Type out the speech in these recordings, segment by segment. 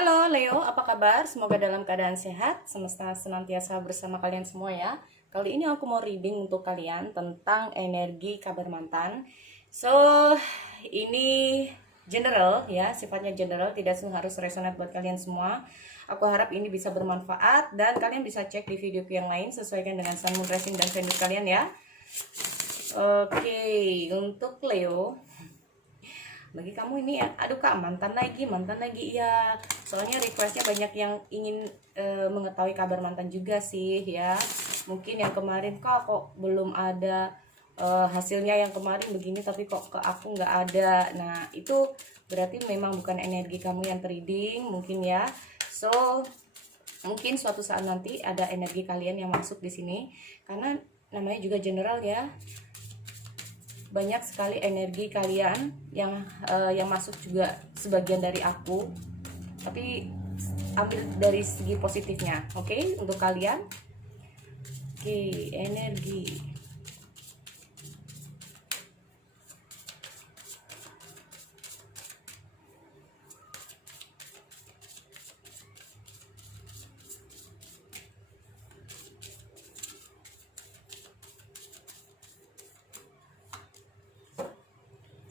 Halo Leo, apa kabar? Semoga dalam keadaan sehat, semesta senantiasa bersama kalian semua ya. Kali ini aku mau reading untuk kalian tentang energi kabar mantan. So, ini general ya, sifatnya general, tidak harus resonate buat kalian semua. Aku harap ini bisa bermanfaat dan kalian bisa cek di video yang lain sesuaikan dengan sun, moon, rising, dan Venus kalian ya. Oke, untuk Leo, bagi kamu ini ya, aduh kak, mantan lagi ya, soalnya requestnya banyak yang ingin mengetahui kabar mantan juga sih ya. Mungkin yang kemarin kok belum ada hasilnya, yang kemarin begini tapi kok ke aku nggak ada. Nah itu berarti memang bukan energi kamu yang trading mungkin ya. So mungkin suatu saat nanti ada energi kalian yang masuk di sini, karena namanya juga general ya, banyak sekali energi kalian yang masuk juga sebagian dari aku, tapi ambil dari segi positifnya. Oke, untuk kalian. Oke, energi.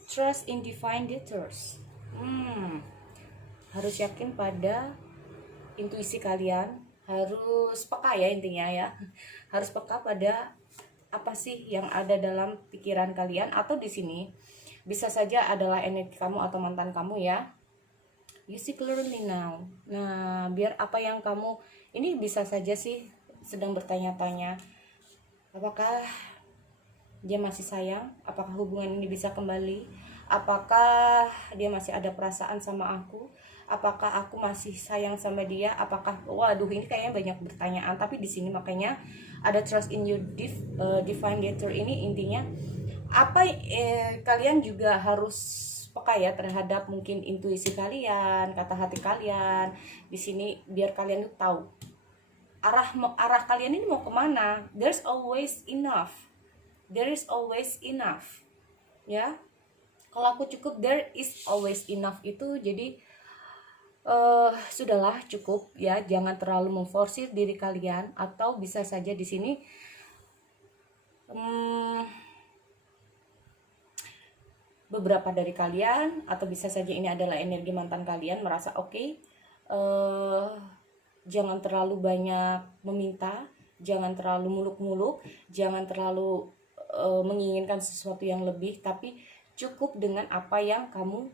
Trust in divine details. Harus yakin pada intuisi kalian, harus peka ya intinya ya. Harus peka pada apa sih yang ada dalam pikiran kalian, atau di sini bisa saja adalah energi kamu atau mantan kamu ya. You see clearly now. Nah, biar apa yang kamu ini bisa saja sih sedang bertanya-tanya, apakah dia masih sayang? Apakah hubungan ini bisa kembali? Apakah dia masih ada perasaan sama aku? Apakah aku masih sayang sama dia? Apakah, waduh, ini kayaknya banyak pertanyaan. Tapi di sini makanya ada trust in your divine dictator. Ini intinya apa, kalian juga harus peka ya terhadap mungkin intuisi kalian, kata hati kalian di sini, biar kalian tuh tahu arah kalian ini mau kemana. There's always enough. There is always enough ya. Kalau aku cukup, there is always enough itu jadi sudahlah cukup ya, jangan terlalu memforsir diri kalian. Atau bisa saja di sini beberapa dari kalian, atau bisa saja ini adalah energi mantan kalian, merasa oke, jangan terlalu banyak meminta, jangan terlalu muluk-muluk, jangan terlalu menginginkan sesuatu yang lebih, tapi cukup dengan apa yang kamu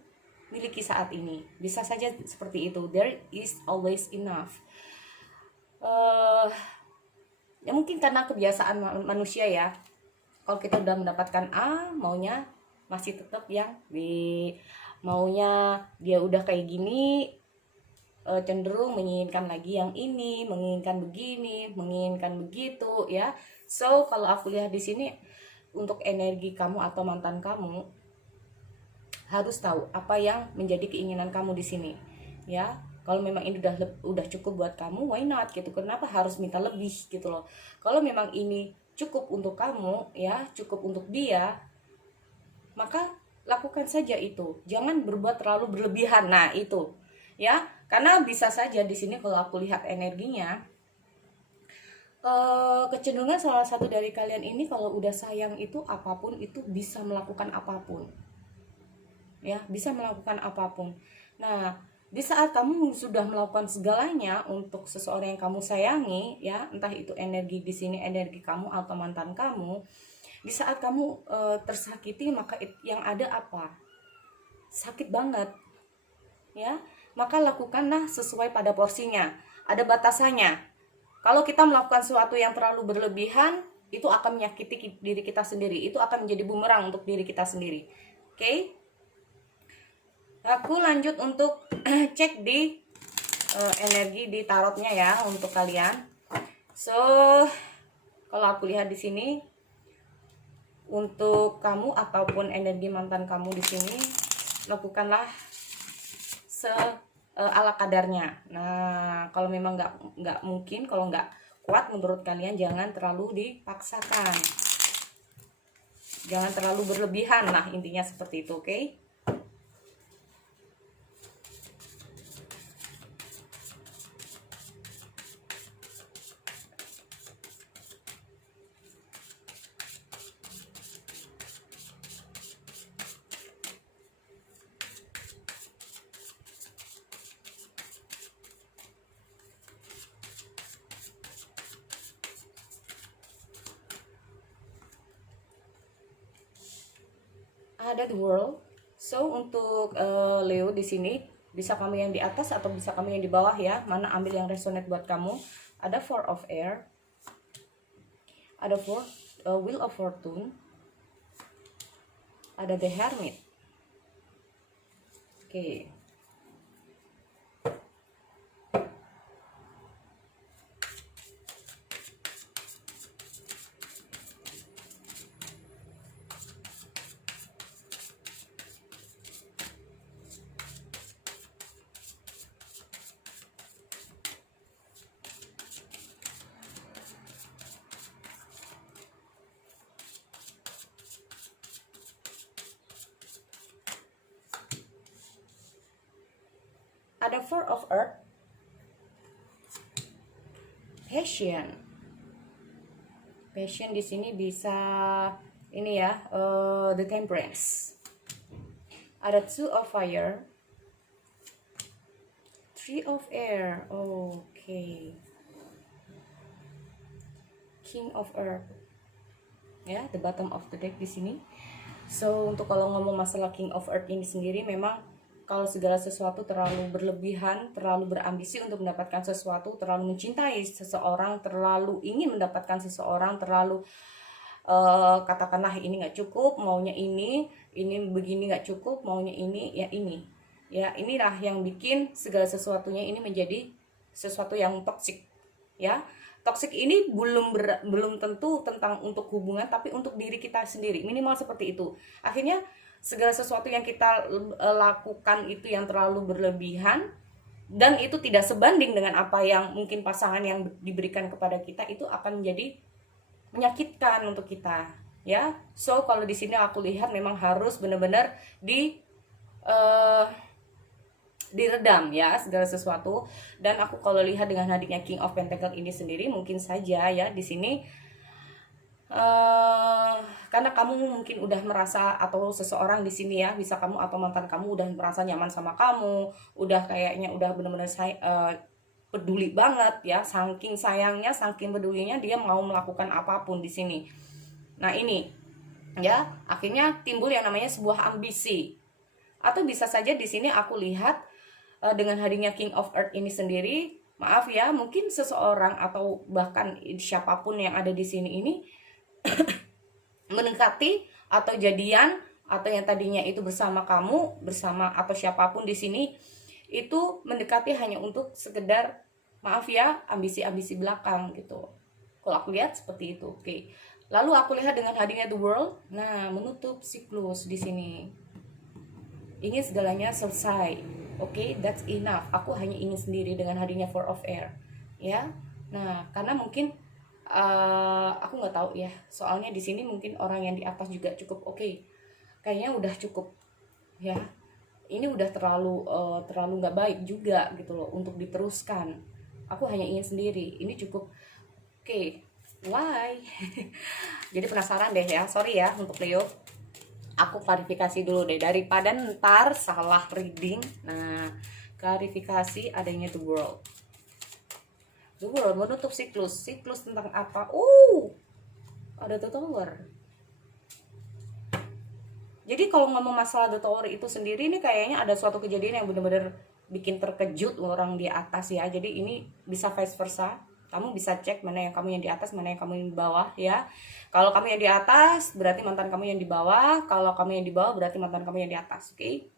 miliki saat ini. Bisa saja seperti itu. There is always enough. Ya mungkin karena kebiasaan manusia ya, kalau kita udah mendapatkan A, maunya masih tetap yang B, maunya dia udah kayak gini, cenderung menginginkan lagi yang ini, menginginkan begini, menginginkan begitu ya. So kalau aku lihat di sini, untuk energi kamu atau mantan kamu harus tahu apa yang menjadi keinginan kamu di sini ya. Kalau memang ini udah cukup buat kamu, why not gitu, kenapa harus minta lebih gitu loh. Kalau memang ini cukup untuk kamu ya, cukup untuk dia, maka lakukan saja itu, jangan berbuat terlalu berlebihan. Nah itu ya, karena bisa saja di sini kalau aku lihat energinya, kecenderungan salah satu dari kalian ini kalau udah sayang itu apapun itu bisa melakukan apapun ya, bisa melakukan apapun. Nah di saat kamu sudah melakukan segalanya untuk seseorang yang kamu sayangi ya, entah itu energi di sini energi kamu atau mantan kamu, di saat kamu tersakiti, maka yang ada apa, sakit banget ya. Maka lakukanlah sesuai pada porsinya, ada batasannya. Kalau kita melakukan sesuatu yang terlalu berlebihan, itu akan menyakiti diri kita sendiri. Itu akan menjadi bumerang untuk diri kita sendiri. Oke? Aku lanjut untuk cek di energi di tarotnya ya untuk kalian. So, kalau aku lihat di sini, untuk kamu ataupun energi mantan kamu di sini, lakukanlah ala kadarnya. Nah, kalau memang nggak mungkin, kalau nggak kuat menurut kalian, jangan terlalu dipaksakan, jangan terlalu berlebihan lah, intinya seperti itu. Oke? ada the world. So untuk Leo di sini bisa kamu yang di atas atau bisa kamu yang di bawah ya. Mana ambil yang resonate buat kamu. Ada Four of Air, ada Wheel of Fortune, ada The Hermit. Oke. Ada Four of Earth, Passion. Passion di sini bisa ini ya, The Temperance. Ada Two of Fire, Three of Air. Oke. King of Earth. Ya, the bottom of the deck di sini. So, untuk kalau ngomong masalah King of Earth ini sendiri, memang kalau segala sesuatu terlalu berlebihan, terlalu berambisi untuk mendapatkan sesuatu, terlalu mencintai seseorang, terlalu ingin mendapatkan seseorang, terlalu katakanlah ini nggak cukup, maunya ini begini nggak cukup, maunya ini, ya ini. Ya, inilah yang bikin segala sesuatunya ini menjadi sesuatu yang toksik. Ya, toksik ini belum tentu tentang untuk hubungan, tapi untuk diri kita sendiri, minimal seperti itu. Akhirnya segala sesuatu yang kita lakukan itu yang terlalu berlebihan dan itu tidak sebanding dengan apa yang mungkin pasangan yang diberikan kepada kita, itu akan menjadi menyakitkan untuk kita, ya. So kalau di sini aku lihat memang harus benar-benar diredam ya segala sesuatu. Dan aku kalau lihat dengan hadirnya King of Pentacle ini sendiri, mungkin saja ya di sini karena kamu mungkin udah merasa, atau seseorang di sini ya, bisa kamu atau mantan kamu udah merasa nyaman sama kamu, udah kayaknya udah benar-benar peduli banget ya, saking sayangnya, saking pedulinya dia mau melakukan apapun di sini. Nah ini ya, akhirnya timbul yang namanya sebuah ambisi. Atau bisa saja di sini aku lihat dengan hadirnya King of Earth ini sendiri, maaf ya, mungkin seseorang atau bahkan siapapun yang ada di sini ini mendekati atau jadian, atau yang tadinya itu bersama kamu, bersama atau siapapun di sini, itu mendekati hanya untuk sekedar, maaf ya, ambisi-ambisi belakang gitu. Kalau aku lihat seperti itu. Oke. Lalu aku lihat dengan hadirnya The World, nah menutup siklus di sini. Ingin segalanya selesai. Oke, that's enough. Aku hanya ingin sendiri dengan hadirnya Four of Air. Ya. Nah, karena mungkin aku nggak tahu ya, soalnya di sini mungkin orang yang di atas juga cukup oke. Kayaknya udah cukup ya, ini udah terlalu nggak baik juga gitu loh untuk diteruskan. Aku hanya ingin sendiri, ini cukup oke. Why? Jadi penasaran deh ya, sorry ya untuk Leo, aku klarifikasi dulu deh daripada ntar salah reading. Nah, klarifikasi adanya The World. The World menutup siklus tentang apa? Ada The Tower. Jadi kalau ngomong masalah The Tower itu sendiri, ini kayaknya ada suatu kejadian yang benar-benar bikin terkejut orang di atas ya. Jadi ini bisa vice versa. Kamu bisa cek mana yang kamu yang di atas, mana yang kamu yang di bawah ya. Kalau kamu yang di atas, berarti mantan kamu yang di bawah. Kalau kamu yang di bawah, berarti mantan kamu yang di atas. Oke?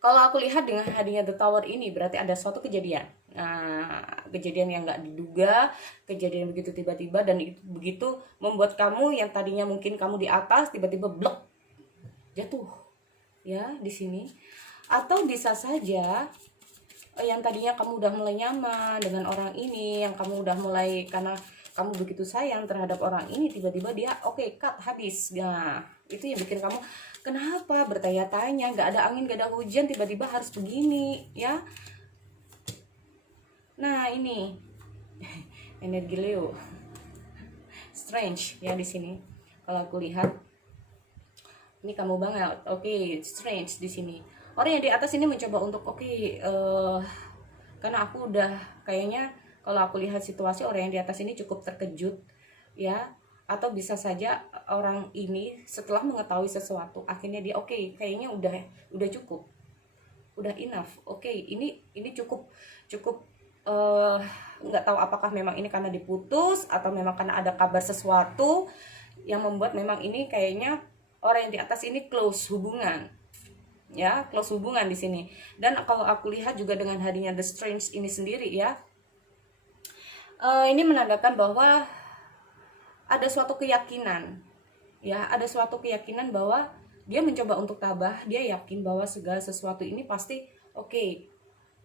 Kalau aku lihat dengan hadirnya The Tower ini, berarti ada suatu kejadian. Nah, kejadian yang nggak diduga, kejadian begitu tiba-tiba, dan itu begitu membuat kamu yang tadinya mungkin kamu di atas, tiba-tiba blok, jatuh ya di sini. Atau bisa saja yang tadinya kamu udah mulai nyaman dengan orang ini, yang kamu udah mulai, karena kamu begitu sayang terhadap orang ini, tiba-tiba dia cut, habis. Nah, itu yang bikin kamu kenapa bertanya-tanya, gak ada angin, gak ada hujan, tiba-tiba harus begini ya. Nah, ini energi Leo strange ya di sini. Kalau aku lihat ini kamu banget. Oke, strange di sini. Orang yang di atas ini mencoba untuk karena aku udah kayaknya, kalau aku lihat situasi, orang yang di atas ini cukup terkejut ya. atau bisa saja orang ini setelah mengetahui sesuatu akhirnya dia oke, kayaknya udah cukup, udah enough, oke, ini cukup cukup eh, nggak tahu apakah memang ini karena diputus atau memang karena ada kabar sesuatu yang membuat memang ini kayaknya orang yang di atas ini close hubungan, ya, close hubungan di sini. Dan kalau aku lihat juga dengan hadirnya The Strange ini sendiri ya, ini menandakan bahwa ada suatu keyakinan, ya, ada suatu keyakinan bahwa dia mencoba untuk tabah, dia yakin bahwa segala sesuatu ini pasti oke.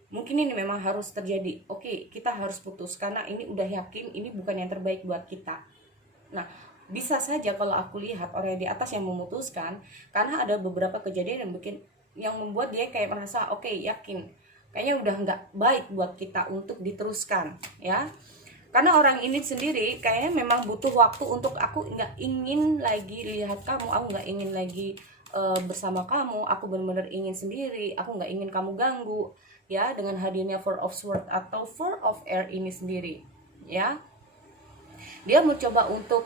Mungkin ini memang harus terjadi. Oke, kita harus putus karena ini udah yakin ini bukan yang terbaik buat kita. Nah, bisa saja kalau aku lihat orang yang di atas yang memutuskan karena ada beberapa kejadian yang membuat dia kayak merasa oke, yakin kayaknya udah nggak baik buat kita untuk diteruskan, ya. Karena orang ini sendiri kayaknya memang butuh waktu untuk, aku nggak ingin lagi lihat kamu, aku nggak ingin lagi bersama kamu, aku benar-benar ingin sendiri, aku nggak ingin kamu ganggu, ya, dengan hadirnya Four of Swords atau Four of Air ini sendiri, ya. Dia mencoba untuk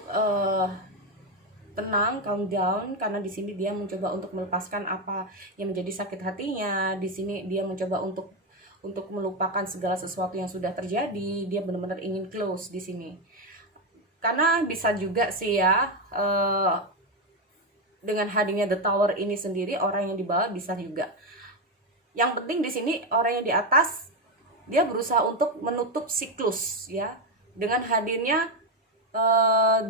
tenang, calm down, karena di sini dia mencoba untuk melepaskan apa yang menjadi sakit hatinya. Di sini dia mencoba untuk melupakan segala sesuatu yang sudah terjadi. Dia benar-benar ingin close di sini. Karena bisa juga sih ya, dengan hadirnya The Tower ini sendiri, orang yang di bawah bisa juga. Yang penting di sini orang yang di atas dia berusaha untuk menutup siklus, ya, dengan hadirnya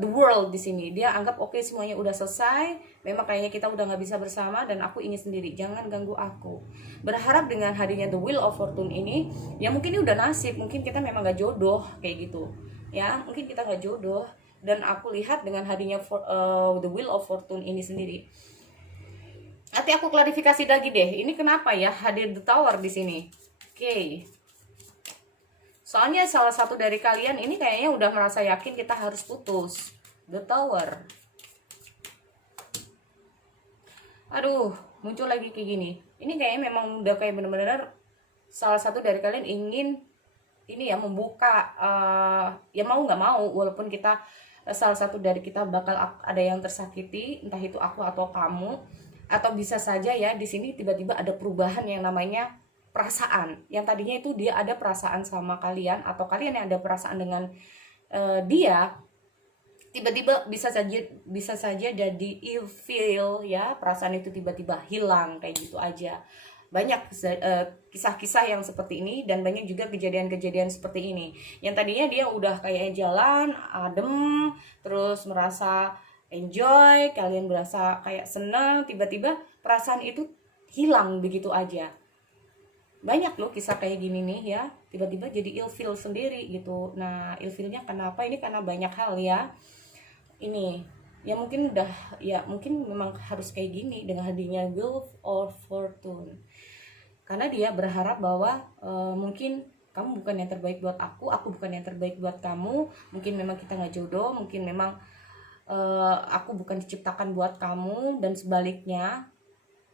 the world di sini. Dia anggap oke, semuanya udah selesai, memang kayaknya kita udah nggak bisa bersama dan aku ingin sendiri, jangan ganggu aku. Berharap dengan hadirnya the Wheel of Fortune ini, ya mungkin ini udah nasib, mungkin kita memang nggak jodoh kayak gitu, ya, mungkin kita nggak jodoh. Dan aku lihat dengan hadirnya the Wheel of Fortune ini sendiri, nanti aku klarifikasi lagi deh, ini kenapa ya hadir the Tower di sini. Oke. Soalnya salah satu dari kalian ini kayaknya udah merasa yakin kita harus putus. The Tower. Aduh, muncul lagi kayak gini. Ini kayaknya memang udah kayak bener-bener salah satu dari kalian ingin ini ya, membuka, ya mau nggak mau, walaupun kita salah satu dari kita bakal ada yang tersakiti, entah itu aku atau kamu. Atau bisa saja ya di sini tiba-tiba ada perubahan yang namanya perasaan. Yang tadinya itu dia ada perasaan sama kalian, atau kalian yang ada perasaan dengan dia, tiba-tiba bisa saja jadi ilfeel, ya, perasaan itu tiba-tiba hilang kayak gitu aja. Banyak kisah-kisah yang seperti ini, dan banyak juga kejadian-kejadian seperti ini yang tadinya dia udah kayak jalan adem, terus merasa enjoy, kalian berasa kayak senang, tiba-tiba perasaan itu hilang begitu aja. Banyak loh kisah kayak gini nih ya, tiba-tiba jadi ilfeel sendiri gitu. Nah, ilfeelnya kenapa? Ini karena banyak hal ya. Ini ya mungkin mungkin memang harus kayak gini dengan hadirnya Wheel of Fortune. Karena dia berharap bahwa mungkin kamu bukan yang terbaik buat aku bukan yang terbaik buat kamu, mungkin memang kita nggak jodoh, mungkin memang aku bukan diciptakan buat kamu, dan sebaliknya.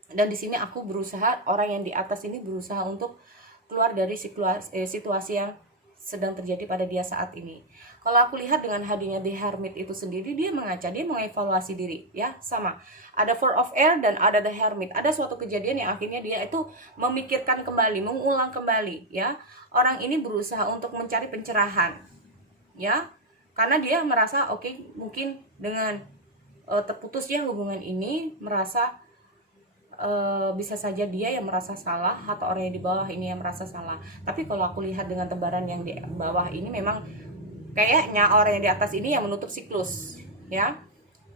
Dan di sini aku berusaha, orang yang di atas ini berusaha untuk keluar dari situasi yang sedang terjadi pada dia saat ini. Kalau aku lihat dengan hadirnya The Hermit itu sendiri, dia mengevaluasi diri, ya, sama. Ada Four of Air dan ada The Hermit. Ada suatu kejadian yang akhirnya dia itu memikirkan kembali, mengulang kembali, ya. Orang ini berusaha untuk mencari pencerahan, ya. Karena dia merasa oke, mungkin dengan terputusnya hubungan ini, merasa bisa saja dia yang merasa salah atau orang yang di bawah ini yang merasa salah. Tapi kalau aku lihat dengan tebaran yang di bawah ini, memang kayaknya orang yang di atas ini yang menutup siklus, ya.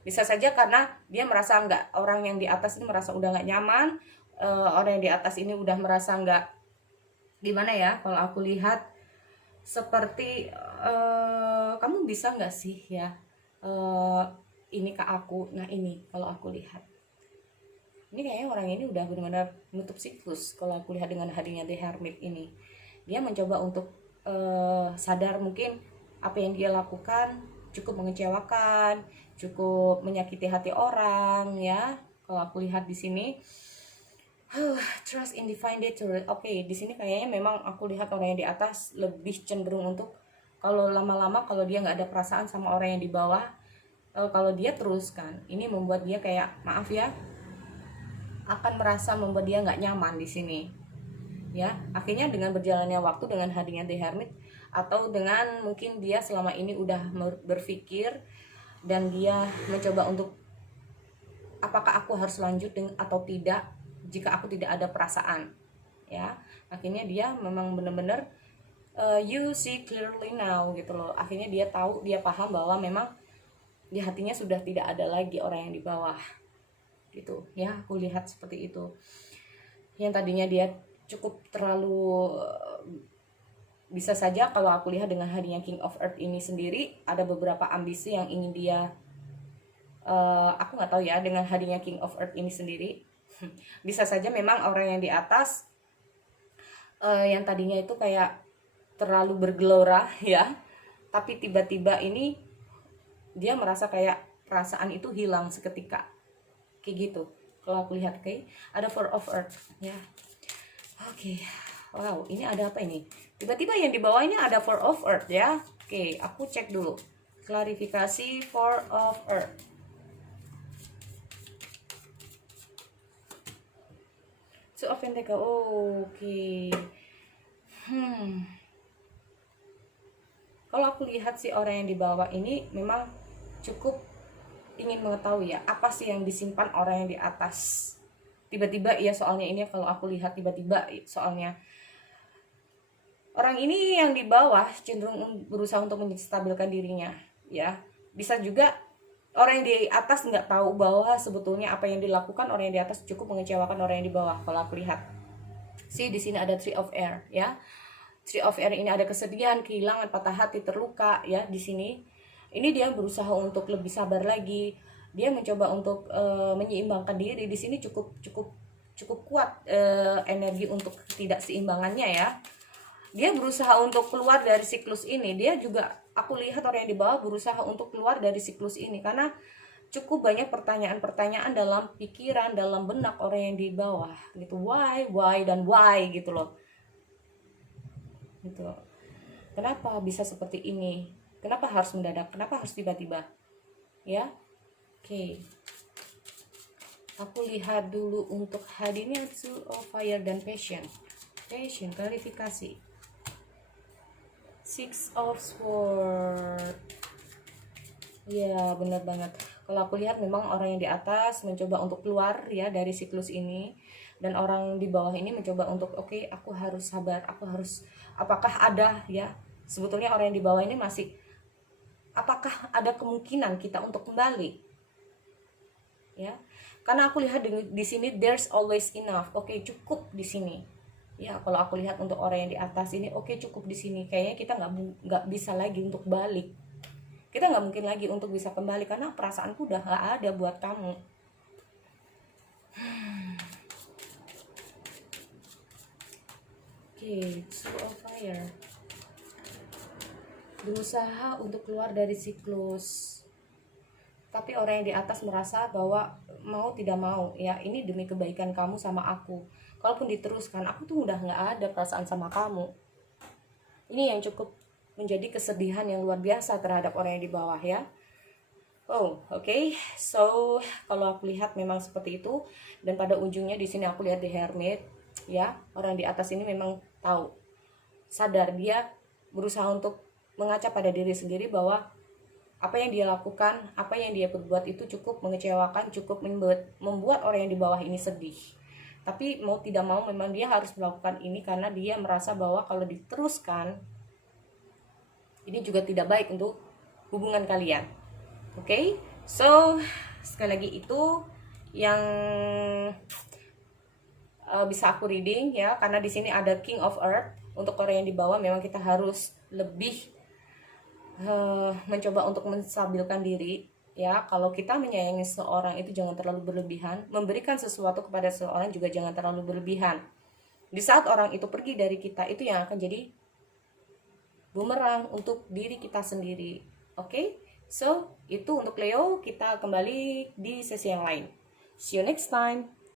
Bisa saja karena dia merasa orang yang di atas ini merasa udah nggak nyaman, orang yang di atas ini udah merasa nggak, gimana ya, kalau aku lihat seperti kamu bisa nggak sih ya ini ke aku. Nah, ini kalau aku lihat ini kayaknya orang ini udah benar-benar menutup siklus. Kalau aku lihat dengan hadirnya The Hermit ini, dia mencoba untuk sadar mungkin apa yang dia lakukan cukup mengecewakan, cukup menyakiti hati orang, ya. Kalau aku lihat di sini, trust in divine nature. Oke, di sini kayaknya memang aku lihat orang yang di atas lebih cenderung untuk, kalau lama-lama kalau dia nggak ada perasaan sama orang yang di bawah, kalau dia teruskan, ini membuat dia kayak, maaf ya, akan merasa membuat dia nggak nyaman di sini. Ya, akhirnya dengan berjalannya waktu, dengan hadirnya The Hermit, atau dengan mungkin dia selama ini udah berpikir dan dia mencoba untuk apakah aku harus lanjut atau tidak jika aku tidak ada perasaan, ya. Akhirnya dia memang benar-benar you see clearly now gitu loh. Akhirnya dia tahu, dia paham bahwa memang di hatinya sudah tidak ada lagi orang yang di bawah gitu ya. Aku lihat seperti itu. Yang tadinya dia cukup terlalu bisa saja kalau aku lihat dengan hadirnya King of Earth ini sendiri, ada beberapa ambisi yang ingin dia aku nggak tahu ya, dengan hadirnya King of Earth ini sendiri bisa saja memang orang yang di atas yang tadinya itu kayak terlalu bergelora ya, tapi tiba-tiba ini dia merasa kayak perasaan itu hilang seketika kayak gitu. Kalau aku lihat kayak ada Four of Earth ya. Oke. Wow, ini ada apa ini? Tiba-tiba yang di bawah ini ada Four of Earth ya. Oke, aku cek dulu. Klarifikasi Four of Earth. Two of Pentacle. Oke. Kalau aku lihat si orang yang di bawah ini memang cukup ingin mengetahui ya, apa sih yang disimpan orang yang di atas. Tiba-tiba ya, soalnya ini kalau aku lihat tiba-tiba soalnya orang ini yang di bawah cenderung berusaha untuk menstabilkan dirinya ya. Bisa juga orang yang di atas nggak tahu bahwa sebetulnya apa yang dilakukan orang yang di atas cukup mengecewakan orang yang di bawah. Kalau aku lihat sih di sini ada Three of Air ya. Three of Air ini ada kesedihan, kehilangan, patah hati, terluka ya di sini. Ini dia berusaha untuk lebih sabar lagi. Dia mencoba untuk menyeimbangkan diri. Di sini cukup kuat energi untuk ketidakseimbangannya ya. Dia berusaha untuk keluar dari siklus ini. Dia juga, aku lihat orang yang di bawah berusaha untuk keluar dari siklus ini karena cukup banyak pertanyaan-pertanyaan dalam pikiran, dalam benak orang yang di bawah gitu. Why dan why gitu loh. Gitu. Kenapa bisa seperti ini? Kenapa harus mendadak? Kenapa harus tiba-tiba? Ya. Oke. Aku lihat dulu untuk hadirnya Two of Fire dan Passion. Passion, klarifikasi. Six of Swords. Ya, benar banget. Kalau aku lihat memang orang yang di atas mencoba untuk keluar ya dari siklus ini, dan orang di bawah ini mencoba untuk oke, aku harus sabar, aku harus, apakah ada ya, sebetulnya orang yang di bawah ini masih, apakah ada kemungkinan kita untuk kembali ya, karena aku lihat di sini there's always enough. Oke, cukup di sini ya. Kalau aku lihat untuk orang yang di atas ini, oke, cukup di sini. Kayaknya kita nggak bisa lagi untuk balik, kita nggak mungkin lagi untuk bisa kembali karena perasaanku udah nggak ada buat kamu. Oke, Two of Fire berusaha untuk keluar dari siklus, tapi orang yang di atas merasa bahwa mau tidak mau ya, ini demi kebaikan kamu sama aku. Kalaupun diteruskan, aku tuh udah nggak ada perasaan sama kamu. Ini yang cukup menjadi kesedihan yang luar biasa terhadap orang yang di bawah ya. Oke. So kalau aku lihat memang seperti itu, dan pada ujungnya di sini aku lihat The Hermit ya. Orang di atas ini memang tahu, sadar, dia berusaha untuk mengaca pada diri sendiri bahwa apa yang dia lakukan, apa yang dia perbuat itu cukup mengecewakan, cukup membuat orang yang di bawah ini sedih. Tapi mau tidak mau memang dia harus melakukan ini karena dia merasa bahwa kalau diteruskan ini juga tidak baik untuk hubungan kalian. Oke? So sekali lagi itu yang bisa aku reading ya, karena di sini ada King of Earth. Untuk orang yang di bawah memang kita harus lebih mencoba untuk menstabilkan diri ya. Kalau kita menyayangi seseorang itu jangan terlalu berlebihan, memberikan sesuatu kepada seseorang juga jangan terlalu berlebihan. Di saat orang itu pergi dari kita, itu yang akan jadi bumerang untuk diri kita sendiri. Oke? So itu untuk Leo. Kita kembali di sesi yang lain. See you next time.